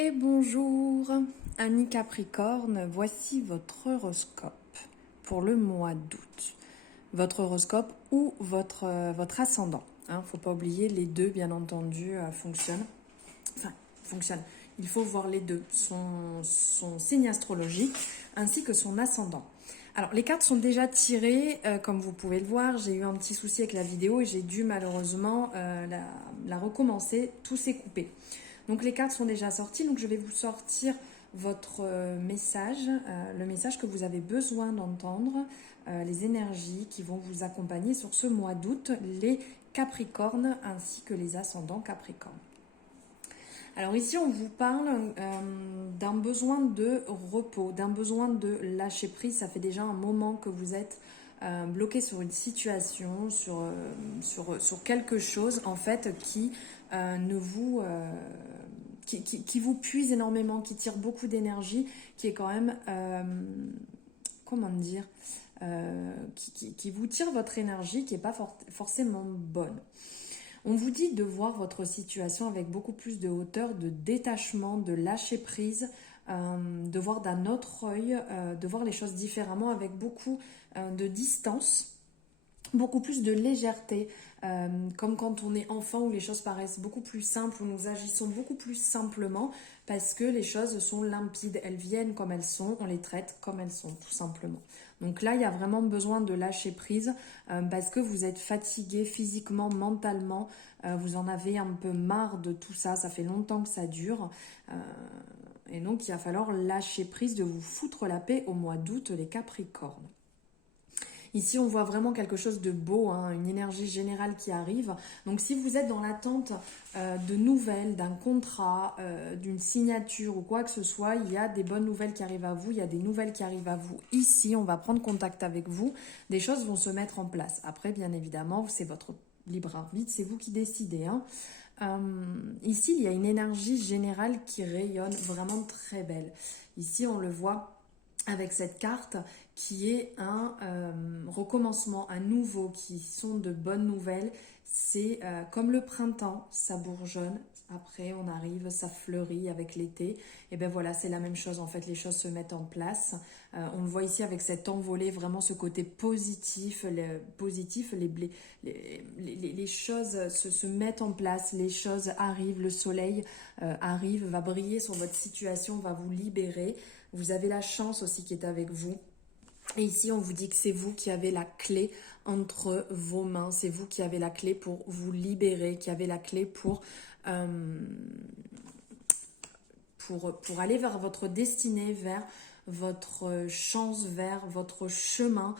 Et bonjour, amis Capricorne, voici votre horoscope pour le mois d'août. Votre horoscope ou votre ascendant. Faut pas oublier, les deux, bien entendu, fonctionnent. Enfin, fonctionnent. Il faut voir les deux, son signe astrologique ainsi que son ascendant. Alors, les cartes sont déjà tirées, comme vous pouvez le voir. J'ai eu un petit souci avec la vidéo et j'ai dû malheureusement la recommencer. Tout s'est coupé. Donc les cartes sont déjà sorties, donc je vais vous sortir votre message, le message que vous avez besoin d'entendre, les énergies qui vont vous accompagner sur ce mois d'août, les Capricornes ainsi que les ascendants Capricornes. Alors ici on vous parle d'un besoin de repos, d'un besoin de lâcher prise. Ça fait déjà un moment que vous êtes bloqué sur une situation, sur quelque chose en fait qui ne vous... qui vous puise énormément, qui tire beaucoup d'énergie, qui est quand même, comment dire, qui vous tire votre énergie, qui n'est pas forcément bonne. On vous dit de voir votre situation avec beaucoup plus de hauteur, de détachement, de lâcher prise, de voir d'un autre œil, de voir les choses différemment avec beaucoup de distance. Beaucoup plus de légèreté, comme quand on est enfant où les choses paraissent beaucoup plus simples, où nous agissons beaucoup plus simplement parce que les choses sont limpides, elles viennent comme elles sont, on les traite comme elles sont tout simplement. Donc là il y a vraiment besoin de lâcher prise parce que vous êtes fatigué physiquement, mentalement, vous en avez un peu marre de tout ça, ça fait longtemps que ça dure et donc il va falloir lâcher prise, de vous foutre la paix au mois d'août les Capricornes. Ici, on voit vraiment quelque chose de beau, une énergie générale qui arrive. Donc, si vous êtes dans l'attente de nouvelles, d'un contrat, d'une signature ou quoi que ce soit, il y a des bonnes nouvelles qui arrivent à vous, il y a des nouvelles qui arrivent à vous. Ici, on va prendre contact avec vous, des choses vont se mettre en place. Après, bien évidemment, c'est votre libre arbitre, c'est vous qui décidez. Ici, il y a une énergie générale qui rayonne vraiment très belle. Ici, on le voit avec cette carte qui est un recommencement, un nouveau, qui sont de bonnes nouvelles. C'est comme le printemps, ça bourgeonne, après on arrive, ça fleurit avec l'été. Et bien voilà, c'est la même chose en fait, les choses se mettent en place. On le voit ici avec cet envolé, vraiment ce côté positif, les choses se mettent en place, les choses arrivent, le soleil arrive, va briller sur votre situation, va vous libérer. Vous avez la chance aussi qui est avec vous. Et ici, on vous dit que c'est vous qui avez la clé entre vos mains. C'est vous qui avez la clé pour vous libérer, qui avez la clé pour aller vers votre destinée, vers votre chance, vers votre chemin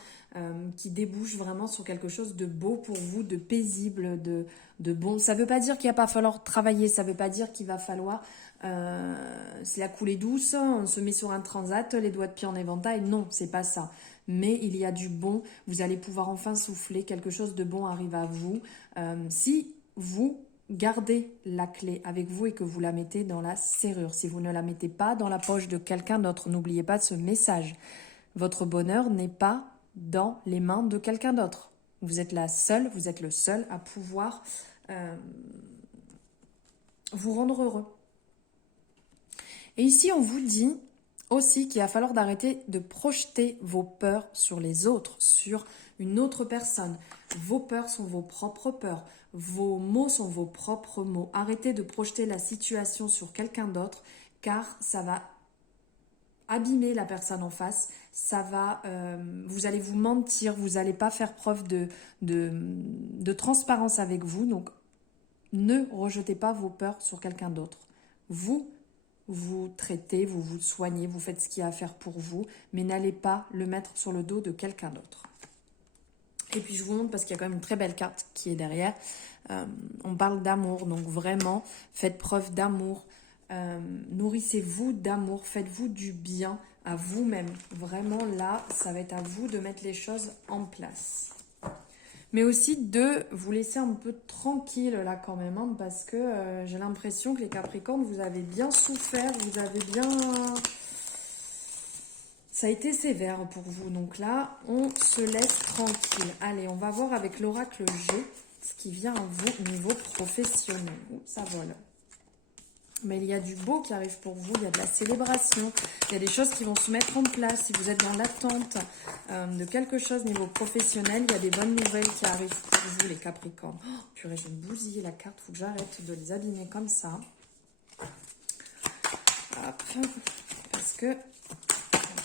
qui débouche vraiment sur quelque chose de beau pour vous, de paisible, de bon. Ça ne veut pas dire qu'il va pas falloir travailler, ça ne veut pas dire qu'il va falloir c'est la coulée douce, on se met sur un transat, les doigts de pied en éventail. Non, c'est pas ça. Mais il y a du bon, vous allez pouvoir enfin souffler, quelque chose de bon arrive à vous. Si vous gardez la clé avec vous et que vous la mettez dans la serrure, si vous ne la mettez pas dans la poche de quelqu'un d'autre, n'oubliez pas ce message. Votre bonheur n'est pas dans les mains de quelqu'un d'autre. Vous êtes la seule, vous êtes le seul à pouvoir vous rendre heureux. Et ici, on vous dit aussi qu'il va falloir d'arrêter de projeter vos peurs sur les autres, sur une autre personne. Vos peurs sont vos propres peurs. Vos mots sont vos propres mots. Arrêtez de projeter la situation sur quelqu'un d'autre, car ça va abîmer la personne en face. Ça va, vous allez vous mentir, vous n'allez pas faire preuve de transparence avec vous. Donc, ne rejetez pas vos peurs sur quelqu'un d'autre. Vous traitez, vous vous soignez, vous faites ce qu'il y a à faire pour vous, mais n'allez pas le mettre sur le dos de quelqu'un d'autre. Et puis je vous montre parce qu'il y a quand même une très belle carte qui est derrière. On parle d'amour, donc vraiment, faites preuve d'amour. Nourrissez-vous d'amour, faites-vous du bien à vous-même. Vraiment là, ça va être à vous de mettre les choses en place. Mais aussi de vous laisser un peu tranquille là quand même, parce que j'ai l'impression que les Capricornes, vous avez bien souffert, vous avez bien... Ça a été sévère pour vous, donc là, on se laisse tranquille. Allez, on va voir avec l'oracle G ce qui vient à vous au niveau professionnel. Ouh, ça vole. Mais il y a du beau qui arrive pour vous, il y a de la célébration, il y a des choses qui vont se mettre en place. Si vous êtes dans l'attente de quelque chose niveau professionnel, il y a des bonnes nouvelles qui arrivent pour vous, les Capricornes. Oh, purée, je vais me bousiller la carte, il faut que j'arrête de les abîmer comme ça. Hop, parce que on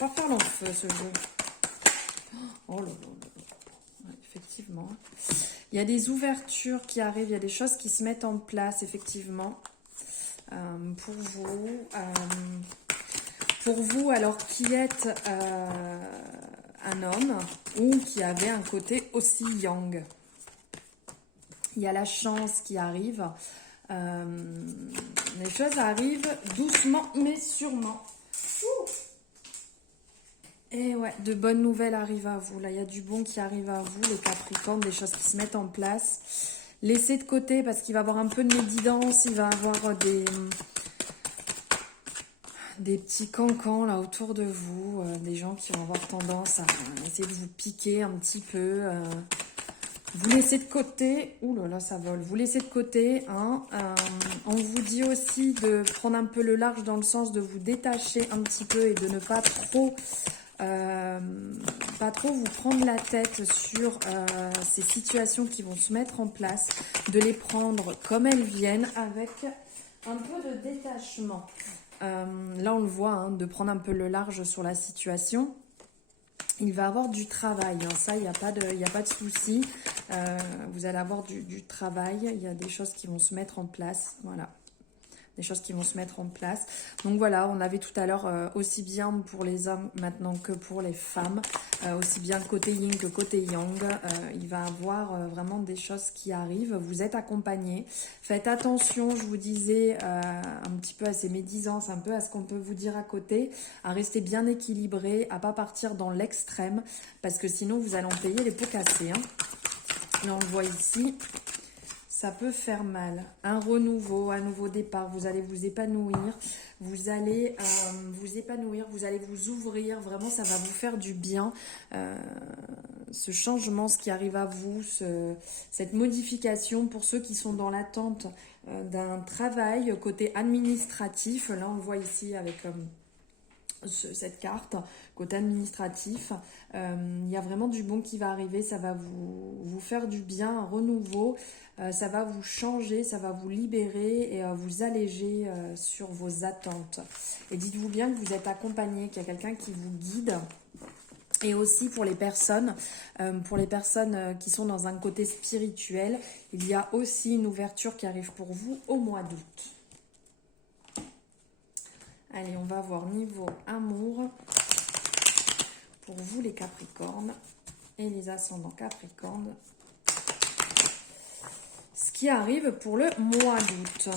va pas faire long feu ce jeu. Oh là là là là. Ouais, effectivement. Il y a des ouvertures qui arrivent, il y a des choses qui se mettent en place, effectivement. Pour vous. Pour vous, alors qui êtes un homme ou qui avez un côté aussi yang. Il y a la chance qui arrive. Les choses arrivent doucement mais sûrement. Ouh. Et ouais, de bonnes nouvelles arrivent à vous. Là, il y a du bon qui arrive à vous, les Capricornes, des choses qui se mettent en place. Laissez de côté parce qu'il va y avoir un peu de médisance, il va y avoir des petits cancans là autour de vous, des gens qui vont avoir tendance à essayer de vous piquer un petit peu. Vous laissez de côté, ouh là là ça vole, vous laissez de côté, hein, on vous dit aussi de prendre un peu le large dans le sens de vous détacher un petit peu et de ne pas trop vous prendre la tête sur ces situations qui vont se mettre en place, de les prendre comme elles viennent avec un peu de détachement. Là on le voit, hein, de prendre un peu le large sur la situation. Il va avoir du travail, hein, ça il n'y a pas de souci. Vous allez avoir du travail, il y a des choses qui vont se mettre en place, voilà. Des choses qui vont se mettre en place. Donc voilà, on avait tout à l'heure aussi bien pour les hommes maintenant que pour les femmes, aussi bien côté yin que côté yang. Il va y avoir vraiment des choses qui arrivent. Vous êtes accompagnés. Faites attention, je vous disais, un petit peu à ces médisances, un peu à ce qu'on peut vous dire à côté, à rester bien équilibré, à pas partir dans l'extrême, parce que sinon vous allez en payer les pots cassés. Hein. Là on le voit ici. Ça peut faire mal. Un renouveau, un nouveau départ. Vous allez vous épanouir. Vous allez vous épanouir. Vous allez vous ouvrir. Vraiment, ça va vous faire du bien. Ce changement, ce qui arrive à vous, cette modification pour ceux qui sont dans l'attente d'un travail côté administratif. Là, on le voit ici avec cette carte, côté administratif. Il y a vraiment du bon qui va arriver. Ça va vous faire du bien, un renouveau. Ça va vous changer, ça va vous libérer et vous alléger sur vos attentes. Et dites-vous bien que vous êtes accompagné, qu'il y a quelqu'un qui vous guide. Et aussi pour les personnes qui sont dans un côté spirituel, il y a aussi une ouverture qui arrive pour vous au mois d'août. Allez, on va voir niveau amour pour vous les Capricornes et les ascendants Capricornes. Ce qui arrive pour le mois d'août.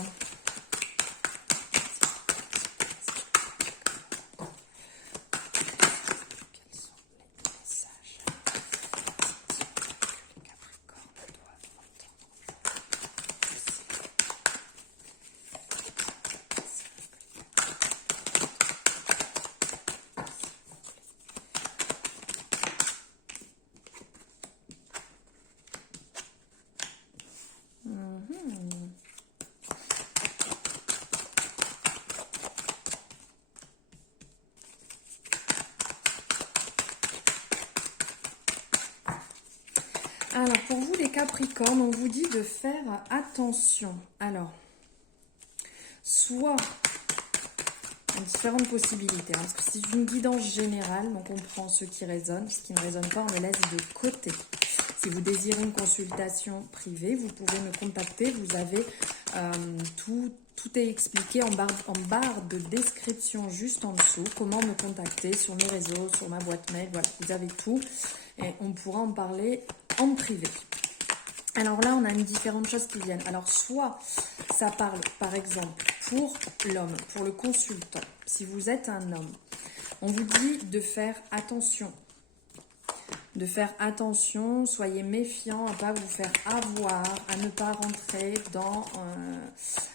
Alors, pour vous les Capricornes, on vous dit de faire attention. Alors, soit, il y a différentes possibilités, hein, parce que c'est une guidance générale, donc on prend ce qui résonne, ce qui ne résonne pas, on le laisse de côté. Si vous désirez une consultation privée, vous pouvez me contacter, vous avez tout est expliqué en barre de description juste en dessous, comment me contacter sur mes réseaux, sur ma boîte mail, voilà, vous avez tout. Et on pourra en parler en privé. Alors là, on a différentes choses qui viennent. Alors, soit ça parle, par exemple, pour l'homme, pour le consultant. Si vous êtes un homme, on vous dit de faire attention. De faire attention, soyez méfiant à ne pas vous faire avoir, à ne pas rentrer dans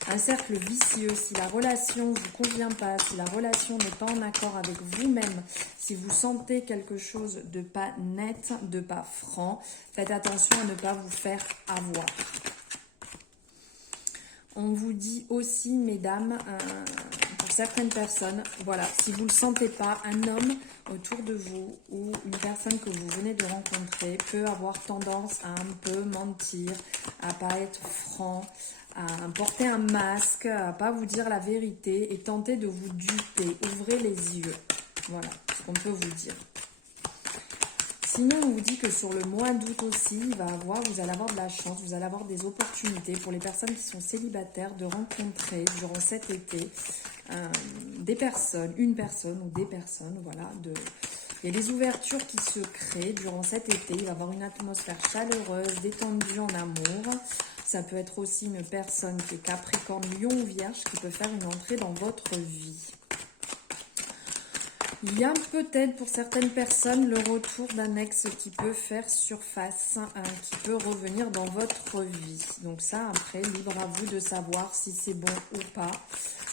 un cercle vicieux. Si la relation ne vous convient pas, si la relation n'est pas en accord avec vous-même, si vous sentez quelque chose de pas net, de pas franc, faites attention à ne pas vous faire avoir. On vous dit aussi, mesdames, pour certaines personnes, voilà, si vous ne le sentez pas, un homme autour de vous ou une personne que vous venez de rencontrer peut avoir tendance à un peu mentir, à pas être franc, à porter un masque, à pas vous dire la vérité et tenter de vous duper. Ouvrez les yeux. Voilà ce qu'on peut vous dire. Sinon, on vous dit que sur le mois d'août aussi, vous allez avoir de la chance, vous allez avoir des opportunités pour les personnes qui sont célibataires de rencontrer durant cet été des personnes, une personne ou des personnes, voilà. Il y a des ouvertures qui se créent durant cet été, il va y avoir une atmosphère chaleureuse, détendue en amour. Ça peut être aussi une personne qui est Capricorne, Lion ou Vierge qui peut faire une entrée dans votre vie. Il y a peut-être pour certaines personnes le retour d'un ex qui peut faire surface, qui peut revenir dans votre vie. Donc ça, après, libre à vous de savoir si c'est bon ou pas.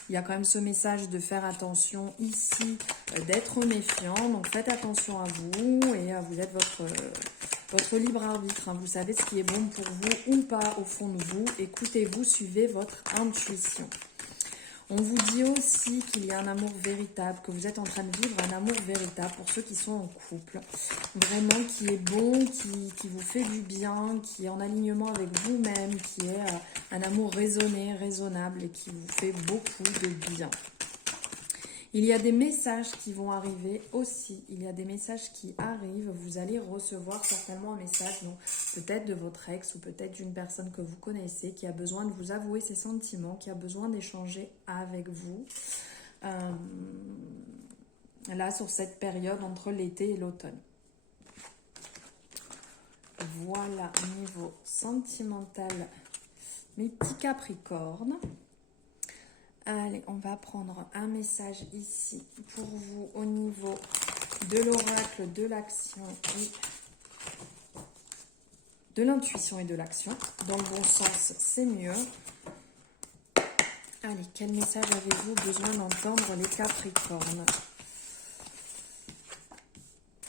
Il y a quand même ce message de faire attention ici, d'être méfiant. Donc faites attention à vous et vous êtes votre libre arbitre. Vous savez ce qui est bon pour vous ou pas au fond de vous. Écoutez-vous, suivez votre intuition. On vous dit aussi qu'il y a un amour véritable, que vous êtes en train de vivre un amour véritable pour ceux qui sont en couple. Vraiment qui est bon, qui vous fait du bien, qui est en alignement avec vous-même, qui est un amour raisonné, raisonnable et qui vous fait beaucoup de bien. Il y a des messages qui vont arriver aussi. Il y a des messages qui arrivent. Vous allez recevoir certainement un message, peut-être de votre ex ou peut-être d'une personne que vous connaissez qui a besoin de vous avouer ses sentiments, qui a besoin d'échanger avec vous. Là, sur cette période entre l'été et l'automne. Voilà, niveau sentimental, mes petits Capricornes. Allez, on va prendre un message ici pour vous au niveau de l'oracle, de l'action et de l'intuition et de l'action. Dans le bon sens, c'est mieux. Allez, quel message avez-vous besoin d'entendre, les Capricornes?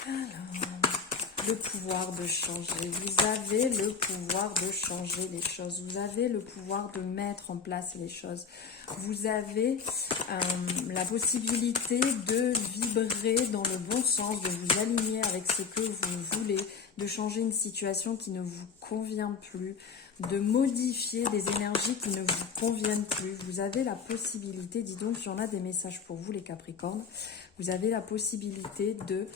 Alors, le pouvoir de changer. Vous avez le pouvoir de changer les choses. Vous avez le pouvoir de mettre en place les choses. Vous avez la possibilité de vibrer dans le bon sens, de vous aligner avec ce que vous voulez, de changer une situation qui ne vous convient plus, de modifier des énergies qui ne vous conviennent plus. Vous avez la possibilité, dis donc, il y en a des messages pour vous les Capricornes, vous avez la possibilité de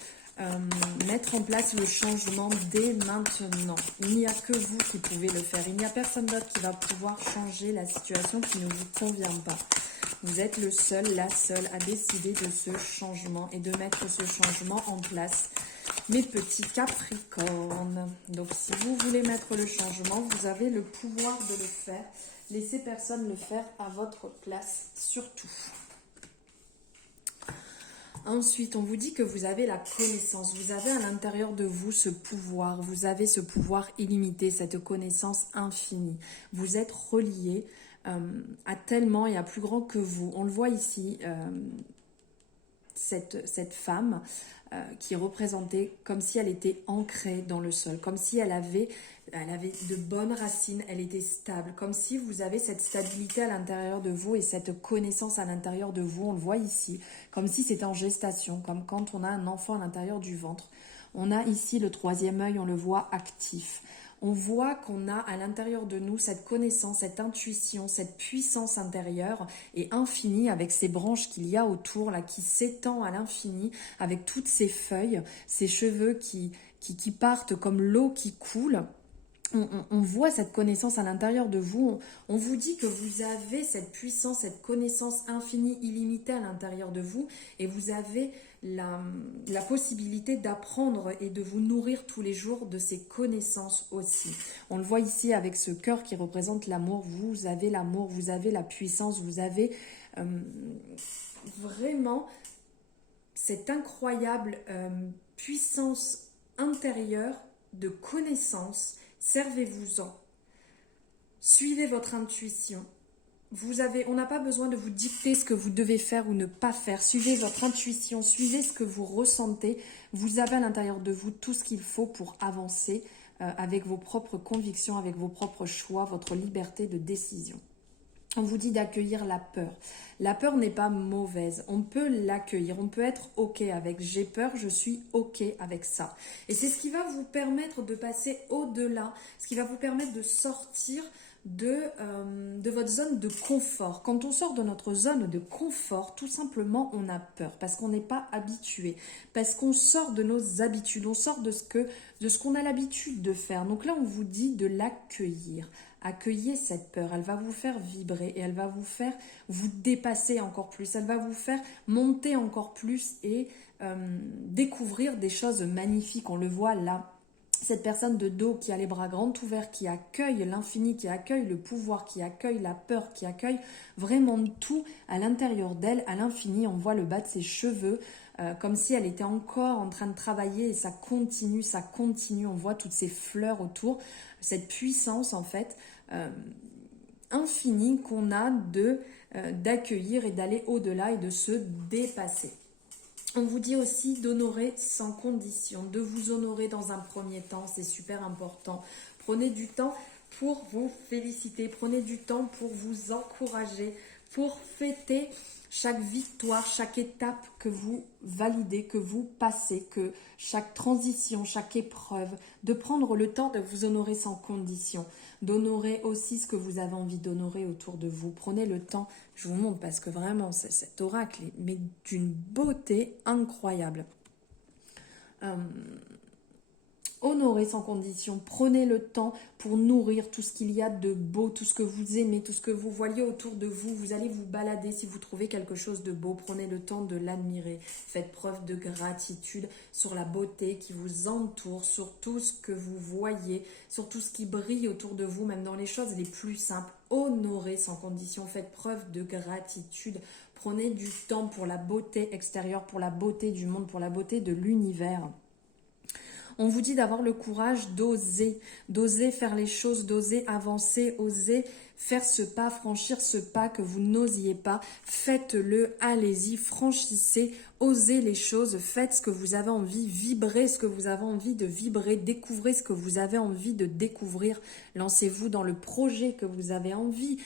mettre en place le changement dès maintenant. Il n'y a que vous qui pouvez le faire. Il n'y a personne d'autre qui va pouvoir changer la situation qui ne vous convient pas. Vous êtes le seul, la seule à décider de ce changement et de mettre ce changement en place. Mes petits Capricornes. Donc si vous voulez mettre le changement, vous avez le pouvoir de le faire. Laissez personne le faire à votre place, surtout. Ensuite, on vous dit que vous avez la connaissance, vous avez à l'intérieur de vous ce pouvoir, vous avez ce pouvoir illimité, cette connaissance infinie. Vous êtes relié à tellement et à plus grand que vous. On le voit ici, cette femme qui est représentée comme si elle était ancrée dans le sol, comme si elle avait de bonnes racines, elle était stable, comme si vous avez cette stabilité à l'intérieur de vous et cette connaissance à l'intérieur de vous, on le voit ici, comme si c'était en gestation, comme quand on a un enfant à l'intérieur du ventre. On a ici le troisième œil, on le voit actif. On voit qu'on a à l'intérieur de nous cette connaissance, cette intuition, cette puissance intérieure et infinie avec ces branches qu'il y a autour, là, qui s'étend à l'infini, avec toutes ces feuilles, ces cheveux qui partent comme l'eau qui coule. On voit cette connaissance à l'intérieur de vous. On vous dit que vous avez cette puissance, cette connaissance infinie, illimitée à l'intérieur de vous et vous avez la possibilité d'apprendre et de vous nourrir tous les jours de ces connaissances aussi. On le voit ici avec ce cœur qui représente l'amour. Vous avez l'amour, vous avez la puissance, vous avez vraiment cette incroyable puissance intérieure de connaissance. Servez-vous-en. Suivez votre intuition. On n'a pas besoin de vous dicter ce que vous devez faire ou ne pas faire. Suivez votre intuition, suivez ce que vous ressentez. Vous avez à l'intérieur de vous tout ce qu'il faut pour avancer avec vos propres convictions, avec vos propres choix, votre liberté de décision. On vous dit d'accueillir la peur. La peur n'est pas mauvaise. On peut l'accueillir. On peut être OK avec. J'ai peur, je suis OK avec ça. Et c'est ce qui va vous permettre de passer au-delà. Ce qui va vous permettre de sortir de votre zone de confort. Quand on sort de notre zone de confort, tout simplement, on a peur parce qu'on n'est pas habitué, parce qu'on sort de nos habitudes, on sort de ce qu'on a l'habitude de faire. Donc là, on vous dit de l'accueillir. Accueillez cette peur, elle va vous faire vibrer et elle va vous faire vous dépasser encore plus, elle va vous faire monter encore plus et découvrir des choses magnifiques. On le voit là. Cette personne de dos qui a les bras grands ouverts, qui accueille l'infini, qui accueille le pouvoir, qui accueille la peur, qui accueille vraiment tout à l'intérieur d'elle, à l'infini. On voit le bas de ses cheveux, comme si elle était encore en train de travailler et ça continue, ça continue. On voit toutes ces fleurs autour, cette puissance en fait infinie qu'on a d'accueillir et d'aller au-delà et de se dépasser. On vous dit aussi d'honorer sans condition, de vous honorer dans un premier temps, c'est super important. Prenez du temps pour vous féliciter, prenez du temps pour vous encourager, pour fêter chaque victoire, chaque étape que vous validez, que vous passez, que chaque transition, chaque épreuve, de prendre le temps de vous honorer sans condition, d'honorer aussi ce que vous avez envie d'honorer autour de vous. Prenez le temps, je vous montre parce que vraiment cet oracle est mais d'une beauté incroyable. Honorez sans condition, prenez le temps pour nourrir tout ce qu'il y a de beau, tout ce que vous aimez, tout ce que vous voyez autour de vous. Vous allez vous balader si vous trouvez quelque chose de beau, prenez le temps de l'admirer. Faites preuve de gratitude sur la beauté qui vous entoure, sur tout ce que vous voyez, sur tout ce qui brille autour de vous, même dans les choses les plus simples. Honorez sans condition, faites preuve de gratitude. Prenez du temps pour la beauté extérieure, pour la beauté du monde, pour la beauté de l'univers. On vous dit d'avoir le courage d'oser faire les choses, d'oser avancer, oser faire ce pas, franchir ce pas que vous n'osiez pas. Faites-le, allez-y, franchissez, osez les choses, faites ce que vous avez envie, vibrez ce que vous avez envie de vibrer, découvrez ce que vous avez envie de découvrir, lancez-vous dans le projet que vous avez envie.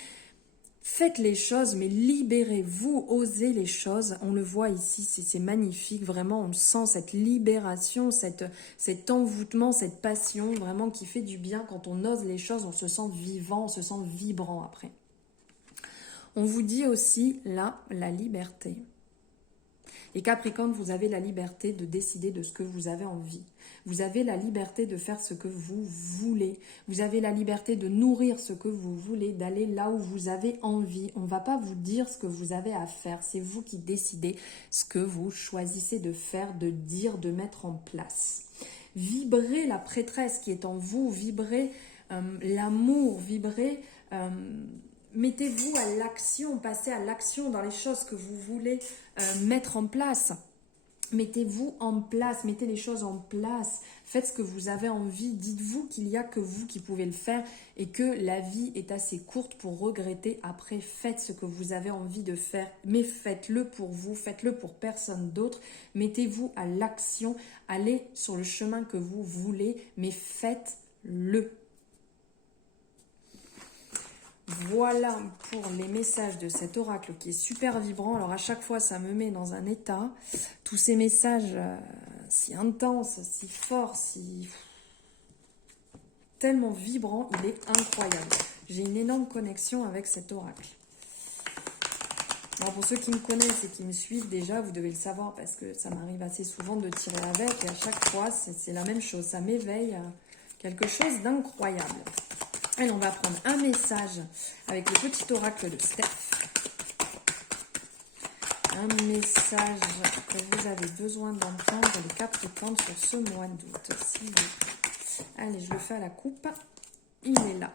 Faites les choses, mais libérez-vous, osez les choses. On le voit ici, c'est magnifique. Vraiment, on sent cette libération, cet envoûtement, cette passion vraiment qui fait du bien. Quand on ose les choses, on se sent vivant, on se sent vibrant après. On vous dit aussi, là, la liberté. Les Capricornes, vous avez la liberté de décider de ce que vous avez envie. Vous avez la liberté de faire ce que vous voulez. Vous avez la liberté de nourrir ce que vous voulez, d'aller là où vous avez envie. On ne va pas vous dire ce que vous avez à faire. C'est vous qui décidez ce que vous choisissez de faire, de dire, de mettre en place. Vibrez la prêtresse qui est en vous. Vibrez l'amour. Vibrez... mettez-vous à l'action, passez à l'action dans les choses que vous voulez mettre en place. Mettez-vous en place, mettez les choses en place, faites ce que vous avez envie, dites-vous qu'il n'y a que vous qui pouvez le faire et que la vie est assez courte pour regretter après. Faites ce que vous avez envie de faire, mais faites-le pour vous, faites-le pour personne d'autre. Mettez-vous à l'action, allez sur le chemin que vous voulez, mais faites-le. Voilà pour les messages de cet oracle qui est super vibrant. Alors à chaque fois, ça me met dans un état. Tous ces messages si intenses, si forts, si tellement vibrants, il est incroyable. J'ai une énorme connexion avec cet oracle. Alors pour ceux qui me connaissent et qui me suivent déjà, vous devez le savoir parce que ça m'arrive assez souvent de tirer avec et à chaque fois, c'est la même chose. Ça m'éveille à quelque chose d'incroyable. Allez, on va prendre un message avec le petit oracle de Steph. Un message que vous avez besoin d'entendre, les Capricornes, sur ce mois d'août, s'il vous plaît. Allez, je le fais à la coupe. Il est là.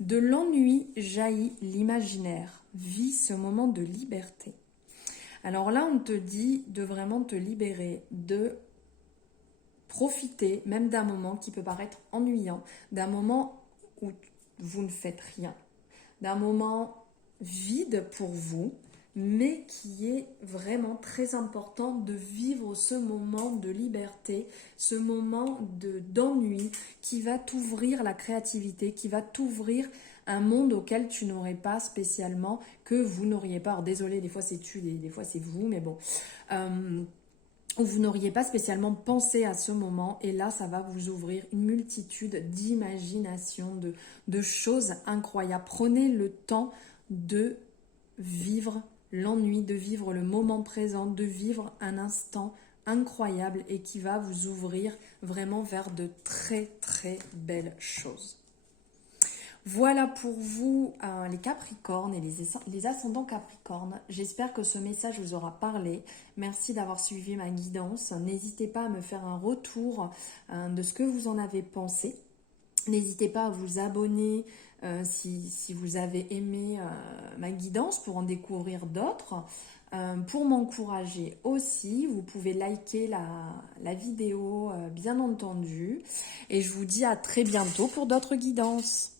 De l'ennui jaillit l'imaginaire. Vis ce moment de liberté. Alors là, on te dit de vraiment te libérer, de profiter même d'un moment qui peut paraître ennuyant, d'un moment où vous ne faites rien, d'un moment vide pour vous, mais qui est vraiment très important de vivre ce moment de liberté, ce moment d'ennui qui va t'ouvrir la créativité, qui va t'ouvrir un monde auquel tu n'aurais pas spécialement, que vous n'auriez pas, alors désolé, des fois c'est tu, des fois c'est vous, mais bon, où vous n'auriez pas spécialement pensé à ce moment, et là ça va vous ouvrir une multitude d'imagination, de choses incroyables. Prenez le temps de vivre l'ennui, de vivre le moment présent, de vivre un instant incroyable et qui va vous ouvrir vraiment vers de très très belles choses. Voilà pour vous les Capricornes et les ascendants Capricornes. J'espère que ce message vous aura parlé. Merci d'avoir suivi ma guidance. N'hésitez pas à me faire un retour de ce que vous en avez pensé. N'hésitez pas à vous abonner si vous avez aimé ma guidance pour en découvrir d'autres. Pour m'encourager aussi, vous pouvez liker la vidéo bien entendu. Et je vous dis à très bientôt pour d'autres guidances.